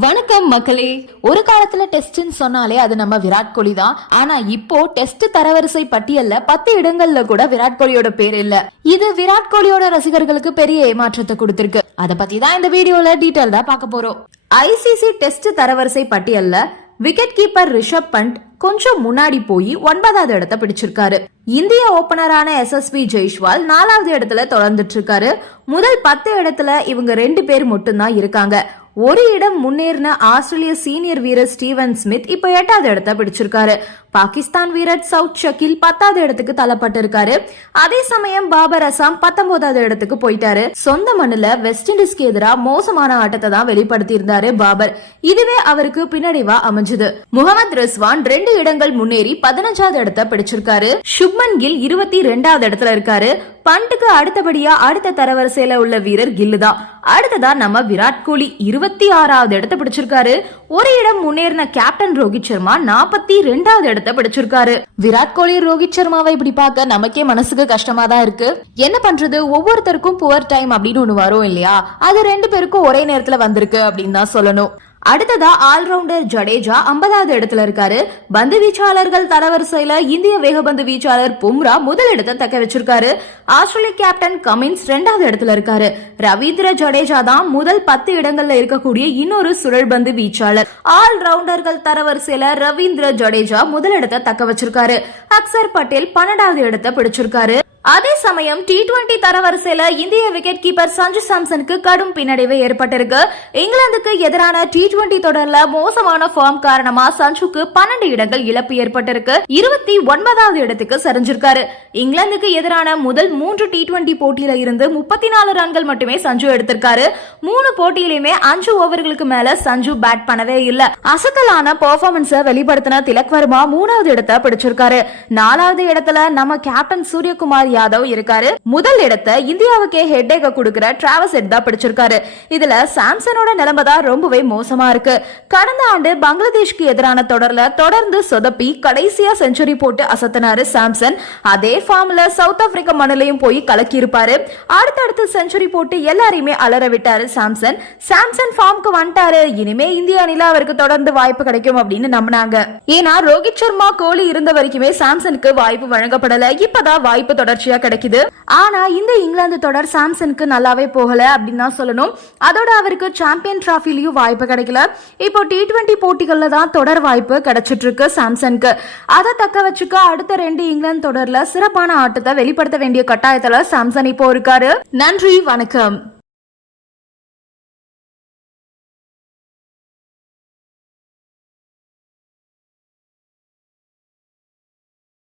வணக்கம் மக்களே. ஒரு காலத்துல டெஸ்ட்னு சொன்னாலே அது நம்ம விராட் கோலி தான். ஆனா இப்போ டெஸ்ட் தரவரிசை பட்டியல்ல பத்து இடங்கள்ல கூட விராட் கோலியோட பேர் இல்ல. இது விராட் கோலியோட ரசிகர்களுக்கு பெரிய ஏமாற்றத்தை கொடுத்திருக்கு. அத பத்தி தான் இந்த வீடியோல டீட்டெயில்டா பார்க்க போறோம். ஐசிசி டெஸ்ட் தரவரிசை பட்டியல்ல விக்கெட் கீப்பர் ரிஷப் பண்ட் கொஞ்சம் முன்னாடி போய் ஒன்பதாவது இடத்தை பிடிச்சிருக்காரு. இந்திய ஓபனரான எஸ்எஸ்பி ஜெய்ஷ்வால் நாலாவது இடத்துல தொடர்ந்துட்டு இருக்காரு. முதல் பத்து இடத்துல இவங்க ரெண்டு பேர் மட்டும்தான் இருக்காங்க. ஒரு இடம் முன்னேறின ஆஸ்திரேலிய சீனியர் வீரர் ஸ்டீவன் ஸ்மித் இப்ப எட்டாவது இடத்தை பிடிச்சிருக்காரு. பாகிஸ்தான் வீரர் சவுத் ஷக்கில் பத்தாவது இடத்துக்கு தள்ளப்பட்டிருக்காரு. அதே சமயம் பாபர் அசாம் பத்தொன்பதாவது இடத்துக்கு போயிட்டாரு. சொந்த மண்ணுல வெஸ்ட் இண்டீஸ்க்கு எதிராக மோசமான ஆட்டத்தை தான் வெளிப்படுத்தி இருந்தாரு பாபர். இதுவே அவருக்கு பின்னடைவா அமைஞ்சது. முகமது ரிஸ்வான் ரெண்டு இடங்கள் முன்னேறி பதினஞ்சாவது இடத்தை பிடிச்சிருக்காரு. சுப்மன் கில் இருபத்தி ரெண்டாவது இடத்துல இருக்காரு. பண்ட்டுக்கு அடுத்தபடியா அடுத்த தரவரிசையில உள்ள வீரர் கில்லு தான் அடுத்ததா நம்ம விராட் கோலி இருபத்தி ஆறாவது இடத்த பிடிச்சிருக்காரு. ஒரு இடம் முன்னேறின கேப்டன் ரோஹித் சர்மா நாற்பத்தி ரெண்டாவது இடத்த பிடிச்சிருக்காரு. விராட் கோலி ரோஹித் சர்மாவை இப்படி பார்க்க நமக்கே மனசுக்கு கஷ்டமா தான் இருக்கு. என்ன பண்றது? ஒவ்வொருத்தருக்கும் புவர் டைம் அப்படின்னு ஒண்ணு வரும் இல்லையா? அது ரெண்டு பேருக்கும் ஒரே நேரத்துல வந்திருக்கு அப்படின்னு தான் சொல்லணும். அடுத்ததா ஆல்ரவுண்டர் ஜடேஜா ஐம்பதாவது இடத்துல இருக்காரு. பந்து வீச்சாளர்கள் தரவரிசையில இந்திய வேகபந்து வீச்சாளர் பும்ரா முதல் இடத்தை தக்க வச்சிருக்காரு. ஆஸ்திரேலிய கேப்டன் கமின்ஸ் ரெண்டாவது இடத்துல இருக்காரு. ரவீந்திர ஜடேஜா தான் முதல் பத்து இடங்கள்ல இருக்கக்கூடிய இன்னொரு சுழல்பந்து வீச்சாளர். ஆல் ரவுண்டர்கள் தரவரிசையில ரவீந்திர ஜடேஜா முதல் இடத்தை தக்க வச்சிருக்காரு. அக்சர் பட்டேல் பன்னெண்டாவது இடத்தை பிடிச்சிருக்காரு. அதே சமயம் டி டுவெண்டி தரவரிசையில இந்திய விக்கெட் கீப்பர் சஞ்சு சாம்சனுக்கு கடும் பின்னடைவு ஏற்பட்டிருக்கு. இங்கிலாந்துக்கு எதிரான டி டுவெண்டி தொடர்ல மோசமான ஃபார்ம் காரணமா சஞ்சுக்கு பன்னெண்டு இடங்கள் இழப்பு ஏற்பட்டிருக்கு. இருபத்தி ஒன்பதாவது இடத்துக்கு சரிஞ்சிருக்காரு. இங்கிலாந்துக்கு எதிரான முதல் மூன்று டி டுவெண்டி போட்டியில இருந்து முப்பத்தி நாலு ரன்கள் மட்டுமே சஞ்சு எடுத்திருக்காரு. மூணு போட்டியிலுமே அஞ்சு ஓவர்களுக்கு மேல சஞ்சு பேட் பண்ணவே இல்ல. அசத்தலான பெர்ஃபார்மன்ஸ வெளிப்படுத்தின திலக் வர்மா மூணாவது இடத்தை பிடிச்சிருக்காரு. நாலாவது இடத்துல நம்ம கேப்டன் சூரியகுமார் யாதவ் இருக்காரு. முதல் இடத்தை இந்தியாவுக்கே ஹெட்டேக்க கொடுக்கிற டிராவஸ் ஹெட் தான் பிடிச்சிருக்காரு. இதுல சாம்சனோட நிலைமை தான் ரொம்பவே மோசமா இருக்கு. கடந்த ஆண்டு பங்களாதேஷ்க்கு எதிரான தொடர்ல தொடர்ந்து சொதப்பி கடைசியா செஞ்சுரி போட்டு அசத்தினாரு சாம்சன். அதே ஃபார்ம்ல சவுத் ஆப்பிரிக்க மண்ணிலையும் போய் கலக்கி இருப்பாரு அடுத்தடுத்து செஞ்சுரி போட்டு எல்லாரையுமே அலற விட்டாரு சாம்சன். சாம்சன் ஃபார்முக்கு வந்துட்டாரு. இனிமே இந்திய அணில அவருக்கு தொடர்ந்து வாய்ப்பு கிடைக்கும் அப்படின்னு நம்பினாங்க. ஏன்னா ரோஹித் சர்மா கோலி இருந்த வரைக்குமே சாம்சனுக்கு வாய்ப்பு வழங்கப்படல. இப்பதான் வாய்ப்பு தொடர்ச்சி தொடர்ச்சியா கிடைக்குது. ஆனா இந்த இங்கிலாந்து தொடர் சாம்சனுக்கு நல்லாவே போகல அப்படின்னு தான் சொல்லணும். அதோட அவருக்கு சாம்பியன் டிராஃபிலையும் வாய்ப்பு கிடைக்கல. இப்போ டி டுவெண்ட்டி போட்டிகள்ல தான் தொடர் வாய்ப்பு கிடைச்சிட்டு இருக்கு சாம்சனுக்கு. அதை தக்க வச்சுக்க அடுத்த ரெண்டு இங்கிலாந்து தொடர்ல சிறப்பான ஆட்டத்தை வெளிப்படுத்த வேண்டிய கட்டாயத்துல சாம்சன் இப்போ இருக்காரு. நன்றி வணக்கம்.